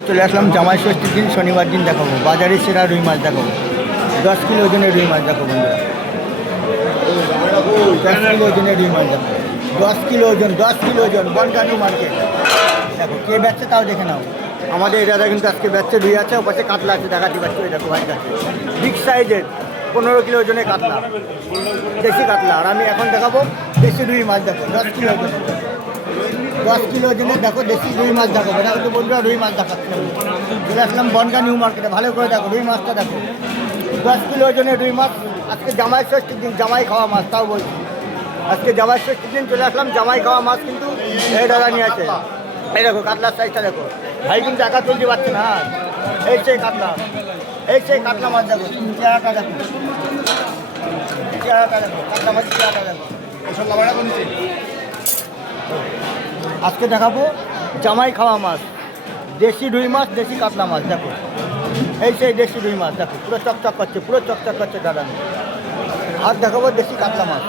চলে আসলাম জামাই ষষ্ঠীর দিন শনিবার দিন দেখাবো বাজারে সেরা রুই মাছ দেখাবো 10 কিলো ওজনের রুই মাছ দেখো বন্ধুরা 10 কিলো ওজনের রুই মাছ দেখো 10 কিলো ওজন 10 কিলো ওজন বনগানি মার্কেট দেখো কে বেচছে তাও দেখে নাও আমাদের এরা কিন্তু আজকে বেচছে রুই আছে ওপাশে কাতলা আছে দেখাতে পাচ্ছি ওই দেখো ভাই কাছে বিগ সাইজের 15 কিলো ওজনের কাতলা দেশি কাতলা আর আমি এখন দেখাবো দেশি রুই মাছ দেখো 10 কিলো ওজনের 10 কিলো ওজনের দেখো দেশি রুই মাছ দেখো এটা কিন্তু বন্ধুরা রুই মাছ দেখাচ্ছে চলে আসলাম বনগা নিউ মার্কেটে ভালো করে দেখো রুই মাছটা দেখো 10 কিলো ওজনের রুই মাছ আজকে জামাই ষষ্ঠীর দিন জামাই খাওয়া মাছ তাও বলছি আজকে জামাই ষষ্ঠীর দিন চলে আসলাম জামাই খাওয়া মাছ কিন্তু এই দাদা নিয়ে আছে এই দেখো কাতলার সাইজটা দেখো ভাই কিন্তু একা তুলতে পারছে না এই সেই কাতলা এই সেই কাতলা মাছ দেখো চেহারাটা দেখো চেহারাটা দেখো কাতলা মাছের চেহারাটা দেখো আজকে দেখাবো জামাই খাওয়া মাছ দেশি রুই মাছ দেশি কাতলা মাছ দেখো এই সেই দেশি রুই মাছ দেখো পুরো চকচক করছে পুরো চকচক করছে দাদা আর দেখাবো দেশি কাতলা মাছ